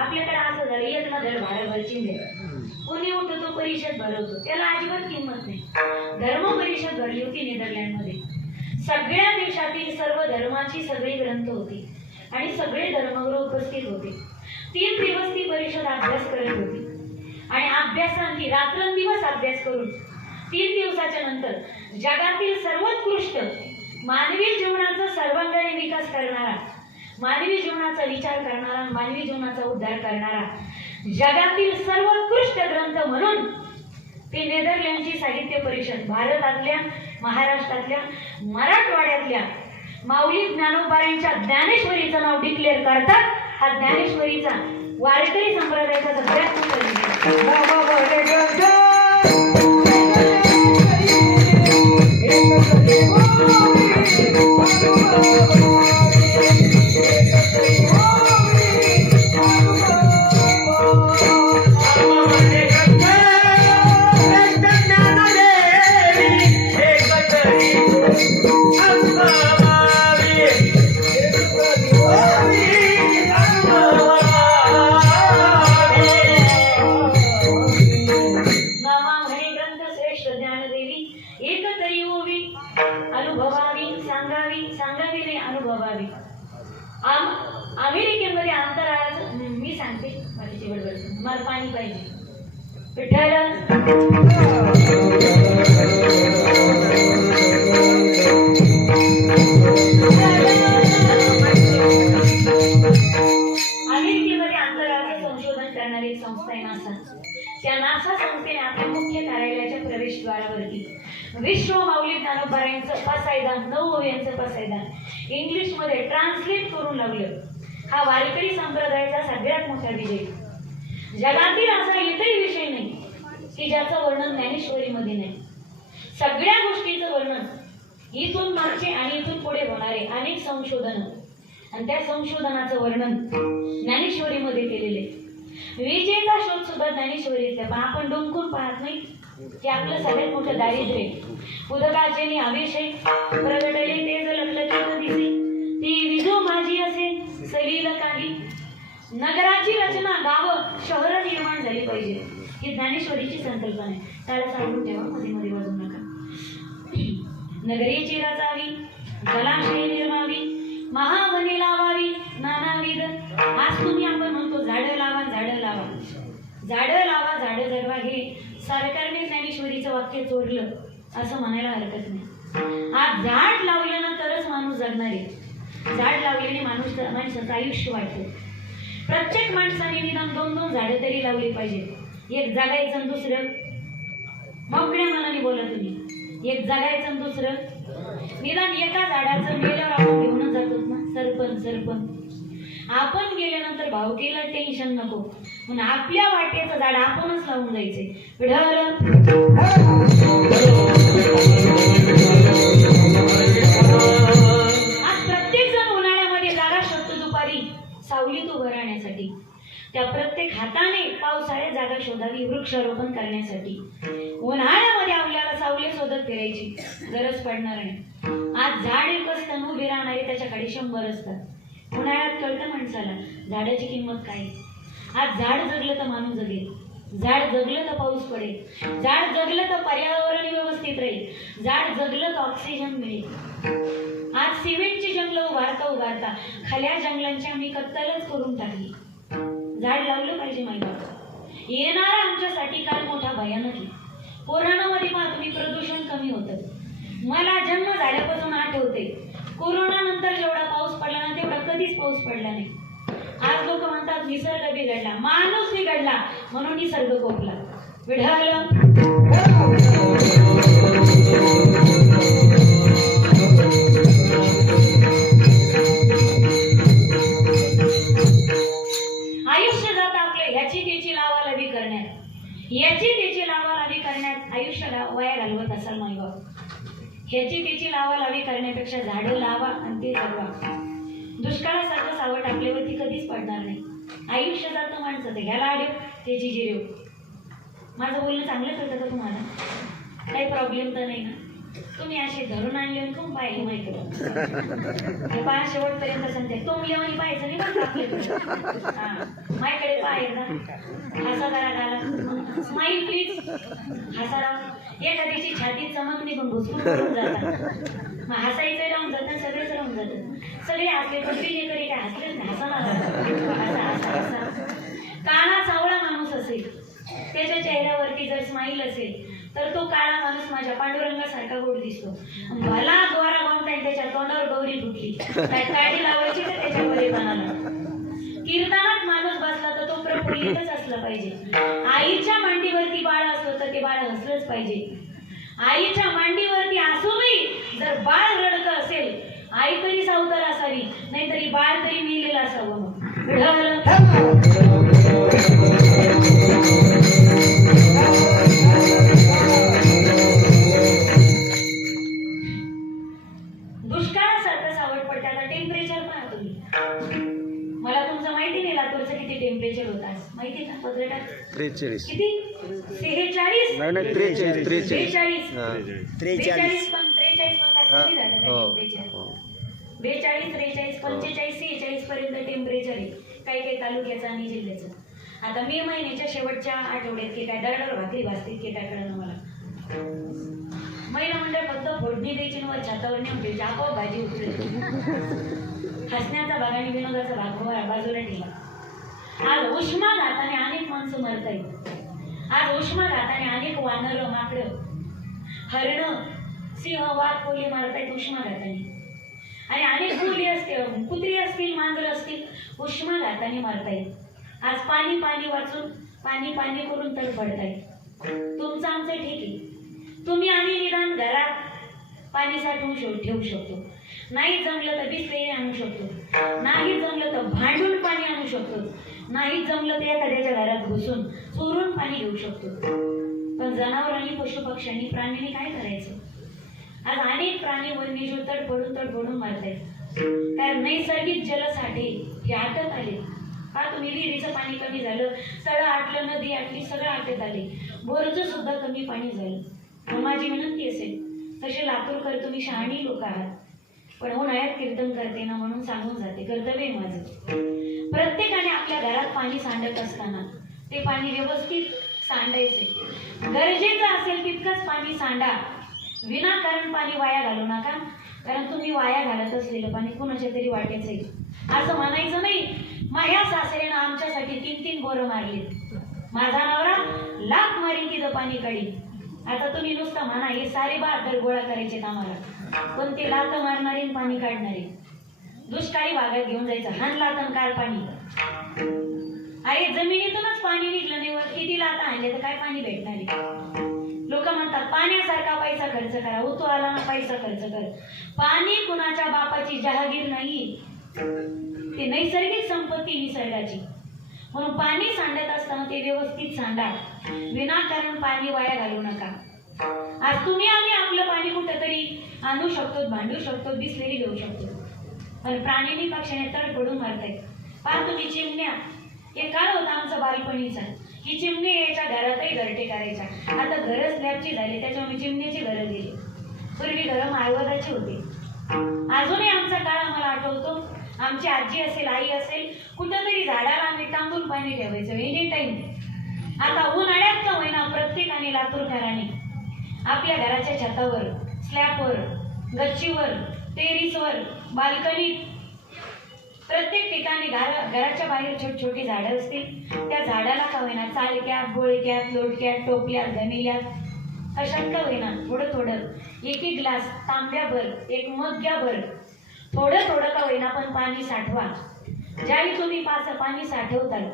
आपल्याकडे असं झालं एक ना धड भाडं भरची दे कोणी उठतो परिषद भरवतो. त्याला अजिबात किंमत नाही. धर्म परिषद भरली होती नेदरलँडमध्ये सगळ्या देशातील सर्व धर्माची सगळी ग्रंथ होती आणि सगळे धर्मगुरू उपस्थित होते. तीन दिवस ती परिषद अभ्यास करत होती. आणि अभ्यासांती रात्रंदिवस अभ्यास करून तीन दिवसाच्या नंतर जगातील सर्वोत्कृष्ट मानवी जीवनाचा सर्वांगीण विकास करणारा मानवी जीवनाचा विचार करणारा मानवी जीवनाचा उद्धार करणारा जगातील सर्वोत्कृष्ट ग्रंथ म्हणून ती नेदरलँडची साहित्य परिषद भारतातल्या महाराष्ट्रातल्या मराठवाड्यातल्या माऊली ज्ञानोबाऱ्यांच्या ज्ञानेश्वरीचं नाव डिक्लेअर करतात हा ज्ञानेश्वरीचा वारकरी संप्रदायाचा सगळ्यात त्या नासा संस्थेने आपल्या मुख्य कार्यालयाच्या प्रवेशद्वारावरती विश्व माऊली ज्ञानोबारायांचं पासायदान नऊ ओव्यांचं पासायदान इंग्लिशमध्ये ट्रान्सलेट करून लावलं. हा वारकरी संप्रदायाचा सगळ्यात मोठा विजय. जगातील असा एकही विषय नाही की ज्याचं वर्णन ज्ञानेश्वरीमध्ये नाही. सगळ्या गोष्टीचं वर्णन इथून मागचे आणि इथून पुढे होणारे अनेक संशोधन आणि त्या संशोधनाचं वर्णन ज्ञानेश्वरीमध्ये केलेले. विजेचा शोध सुद्धा ज्ञानेश्वरीतला पण आपण डोंकून पाहत नाही की आपलं सगळ्यात मोठं दारिद्र्य उदकाचे आवेशय प्रगटले तेज लखलखीत दिसे ती विजो माझी असे सलील काही. नगराची रचना गावं शहर निर्माण झाली पाहिजे. ही ज्ञानेश्वरीची संकल्पना आहे. त्याला सांगून ठेवा मध्ये मध्ये वाजू नका. नगरीची रचावी जलाशय निर्मावी महावनी लावावी नानाविध. आज तुम्ही आपण म्हणतो झाडं लावा झाडं लावा. झाडं लावा झाडं जगवा हे सरकारने ज्ञानेश्वरीचं वाक्य चोरलं असं म्हणायला हरकत नाही. आज झाड लावल्यानंतरच माणूस जगणार आहे. झाड लावल्याने माणूस माणसाचं आयुष्य वाटतं प्रत्येक माणसाने निदान दोन दोन झाडं तरी लावली पाहिजेत. एक जगायचं आणि दुसरं मोकळ्या मनाने बोला तुम्ही. एक जगायचं आणि दुसरं निदान एका झाडाचं मेल्यावर आपण घेऊन जातो ना सरपंच सरपंच आपण गेल्यानंतर भावकीला टेन्शन नको. म्हणून आपल्या वाटेचं झाड आपणच लावून जायचे प्रत्येक हाताने पावसाळ्यात जागा शोधावी वृक्षारोपण करण्यासाठी. उन्हाळ्यामध्ये आपल्याला सावली शोधत फिरायची गरज पडणार नाही. आज झाड एक असतं उभे राहणारे त्याच्याकडे शंभर असतात. उन्हाळ्यात कळतं माणसाला झाडाची किंमत काय? आज झाड जगलं तर माणूस जगेल. झाड जगलं तर पाऊस पडेल. झाड जगलं तर पर्यावरण व्यवस्थित राहील. झाड जगलं तर ऑक्सिजन मिळेल. आज सिमेंटची जंगलं उभारता उभारता खाल्या जंगलांची आम्ही कत्तलच करून टाकली. झाड लावलं पाहिजे माहिती बाबा येणारा आमच्यासाठी काय मोठा भयानक आहे. कोरोनामध्ये पहा तुम्ही प्रदूषण कमी होतं. मला जन्म झाल्यापासून आठवते कोरोना नंतर जेवढा पाऊस पडला ना तेवढा कधीच पाऊस पडला नाही. आज लोक म्हणतात निसर्ग बिघडला माणूस बिघडला म्हणून निसर्ग कोपला. विढालं लावी करण्यापेक्षा झाडं लावा आणि ते जगवा दुष्काळासारखं सावट आपल्यावरती कधीच पडणार नाही. आयुष्य जातं माणसं ते घ्यायला आडे ते जिरेव माझं बोलणं चांगलंच होतं का तुम्हाला? काही प्रॉब्लेम तर नाही ना? तुम्ही असे धरून आणले आणि कोण पाहिले माहिती हे शेवटपर्यंत सांगते टोंगले आणि पाहायचं नाही बरं माझ्याकडे पाहा हसा करा घाला स्माईल प्लीज हसा राहून एखाद्याची छाती चमक निघून भुसकून करून जातात. मग हसायचं राहून जातं सगळेच राहून जातं. सगळे हसले पण करी काय हसलेच ना हसा हसा हसा काळा सावळा माणूस असेल. त्याच्या चेहऱ्यावरती जर स्माईल असेल तर तो काळा माणूस माझ्या पांडुरंगासारखा गोड दिसतो. मला द्वारा गमताय त्याच्या तोंडावर गौरी फुटली. काठी लावायची तर त्याच्यावर कीर्तनात माणूस बसला तर तो प्रफुल्लितच असला पाहिजे. आईच्या मांडीवरती बाळ असलं तर ते बाळ हसलंच पाहिजे. आईच्या मांडीवरती असूनही जर बाळ रडकं असेल आई तरी सावतर असावी नाहीतरी बाळ तरी मेलेलं असावं. किती टेम्परेचर होत माहिती का? पत्रकार त्रेचाळीस. किती? सेहेचाळीस नाही नाही त्रेचाळीस त्रेचाळीस. बेचाळीस हा. बेचाळीस पण त्रेचाळीस पण काय हा. कमी झालं का हो. टेम्परेचर हो. बेचाळीस त्रेचाळीस पंचेचाळीस सेहेचाळीस पर्यंत टेम्परेचर आहे. काही काही तालुक्याचं आणि जिल्ह्याचं. आता मे महिन्याच्या शेवटच्या आठवड्यात की काय दरडर भाकरी भाजतील की काय कळलं मला? महिला मंडळ फक्त फोडणी द्यायची व छातावर नेऊन ठेवायची आपोआप भाजी उचलायची हसण्याचा भाग आणि विनोदाचा भाग बाजूला ठेवा. आज उष्माघाताने अनेक माणसं मरत आहेत. आज उष्माघाताने अनेक वानर माकडं हरण सिंह वाघ कोली मारत आहेत उष्माघाताने. आणि अनेक मुली असतील कुत्री असतील मांजर असतील उष्माघाताने मारतायत आज पाणी पाणी वाचून पाणी पाणी करून तर तडफडतायत तुमचं आमचं ठीक आहे. तुम्ही आम्ही निदान घरात पाणी साठवून ठेवू शकतो. नाही जमलं तर बिसलेरी आणू शकतो. नाही जमलं तर भांडून पाणी आणू शकतो. नाही जमलं तर एखाद्याच्या घरात घुसून चोरून पाणी घेऊ शकतो. पण जनावरांनी पशुपक्ष्यांनी प्राण्यांनी काय करायचं? आज अनेक प्राणी वन्यजीव तडफडून तडफडून मारत कारण नैसर्गिक जलसाठे हे आटत आले. का तुम्ही विहिरीचं पाणी कमी झालं तळं आटलं नदी आटली सगळं आटत आले. बोरचं सुद्धा कमी पाणी झालं. मग माझी विनंती असेल तसे लातूरकर तुम्ही शहाणी लोक आहात. पण उन्हाळ्यात कीर्तन करते ना म्हणून सांगून जाते. कर्तव्य माझं. प्रत्येकाने आपल्या घरात पाणी सांडत असताना ते पाणी व्यवस्थित सांडायचे. गरजेचं असेल तितकंच पाणी सांडा. विनाकारण पाणी वाया घालू नका कारण तुम्ही वाया घालत असलेलं पाणी कुणाच्या तरी वाटेच आहे. असं म्हणायचं नाही. माझ्या सासऱ्यानं आमच्यासाठी तीन तीन बोरं मारली माझा नवरा लाख मारीन तिथं पाणी काढी आता तुम्ही नुसतं म्हणा हे सारे बहादर गोळा करायचे आम्हाला. पण ते लात मारणारे पाणी काढणारे. दुष्काळी भागात घेऊन जायचं. हान लातन काल पाणी. अरे जमिनीतूनच पाणी निघलं नाही. वर किती लाता आणले तर काय पाणी भेटणार आहे? लोक म्हणतात पाण्यासारखा पैसा खर्च करा. उतो आला ना पैसा खर्च कर. पाणी कुणाच्या बापाची जहागीर नाही. ते नैसर्गिक संपत्ती निसर्गाची. म्हणून पाणी सांडत असताना ते व्यवस्थित सांडा. विनाकारण पाणी वाया घालू नका. आज तुम्ही आम्ही आपलं पाणी कुठंतरी आणू शकतो भांडू शकतो बिसलेरी घेऊ शकतो. पण प्राणीने पक्षाने तडफडून मारतायत पहा तुम्ही चिमण्या एक काळ होता आमचं बालपणीचा. की चिमणी यायच्या घरातही घरटे करायच्या आता घरं स्लॅबची झाली त्याच्यामुळे चिमणीची घरं दिली. पूर्वी घरं माळवदाची होती. अजूनही आमचा काळ आम्हाला आठवतो. आमची आजी असेल आई असेल कुठंतरी झाडाला आम्ही तांबून पाणी ठेवायचं एनी टाईम आता उन्हाळ्यात का होईना प्रत्येकाने लातूरकरांनी आपल्या घराच्या छतावर स्लॅबवर गच्चीवर टेरिसवर बाल्कनीत प्रत्येक ठिकाणी घर घराच्या बाहेर छोटी छोटी झाडं असतील. त्या झाडाला का होईना चालक्यात गोळक्यात लोटक्यात टोपल्यात गमिल्यात अशात का होईना. थोडं थोडं. एक एक ग्लास तांब्याभर एक मग्याभर. थोडं थोडं का होईना पण पाणी साठवा. ज्यावेळी तुम्ही पाच पाणी साठवताल.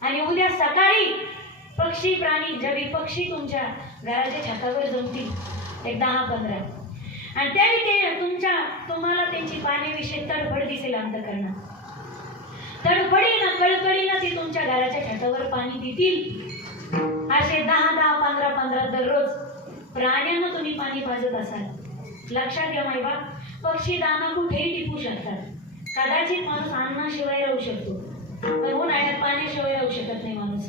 आणि उद्या सकाळी पक्षी प्राणी ज्यावेळी पक्षी तुमच्या घराच्या छतावर जमतील. एक दहा पंधरा. आणि त्यावेळी ते तुमच्या तुम्हाला त्यांची पाण्याविषयी तडफड दिसेल अंतकरणात तडफडीनं कळकळीनं ती तुमच्या घराच्या छतावर पाणी देतील. असे दहा दहा पंधरा पंधरा दररोज प्राण्यांना तुम्ही पाणी पाजत असाल. लक्षात घ्या मायबा पक्षी दाना कुठेही टिकू शकतात. कदाचित माणूस अन्नाशिवाय राहू शकतो. पण हो उन्हाळ्यात पाण्याशिवाय राहू शकत नाही माणूस.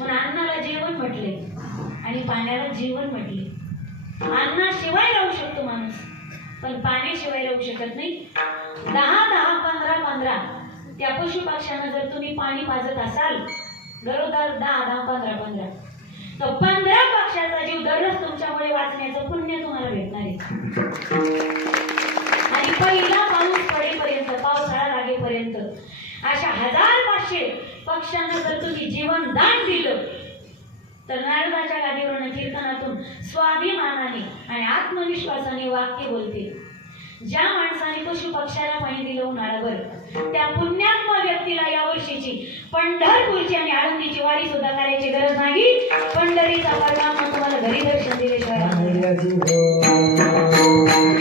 पण अन्नाला जेवण म्हटले आणि पाण्याला जीवन म्हटले. अन्नाशिवाय राहू शकतो माणूस. पण पाण्याशिवाय राहू शकत नाही. दहा दहा पंधरा पंधरा. त्या पशु पक्ष्यांना जर तुम्ही पाणी पाजत असाल गरोदर दहा दहा पंधरा पंधरा. तर पंधरा पक्षाचा जीव दररोज तुमच्यामुळे वाचण्याचं पुण्य तुम्हाला भेटणार आहे. आणि पहिला पाऊस पडेपर्यंत पावसाळा लागेपर्यंत अशा हजार पाचशे पक्ष्यांना जर तुम्ही जीवन दान दिलं तर नारदाच्या गादीवरून कीर्तनातून स्वाभिमानाने आणि आत्मविश्वासाने वाक्य बोलतील ज्या माणसाने पशु पक्षाला पाणी दिलं उन्हाळाभर त्या पुण्यात्म व्यक्तीला या वर्षीची पंढरपूरची आणि आळंदीची वारी सुद्धा करायची गरज नाही. पंढरीचा परिणाम तुम्हाला घरी दर्शन दिल्याशिवाय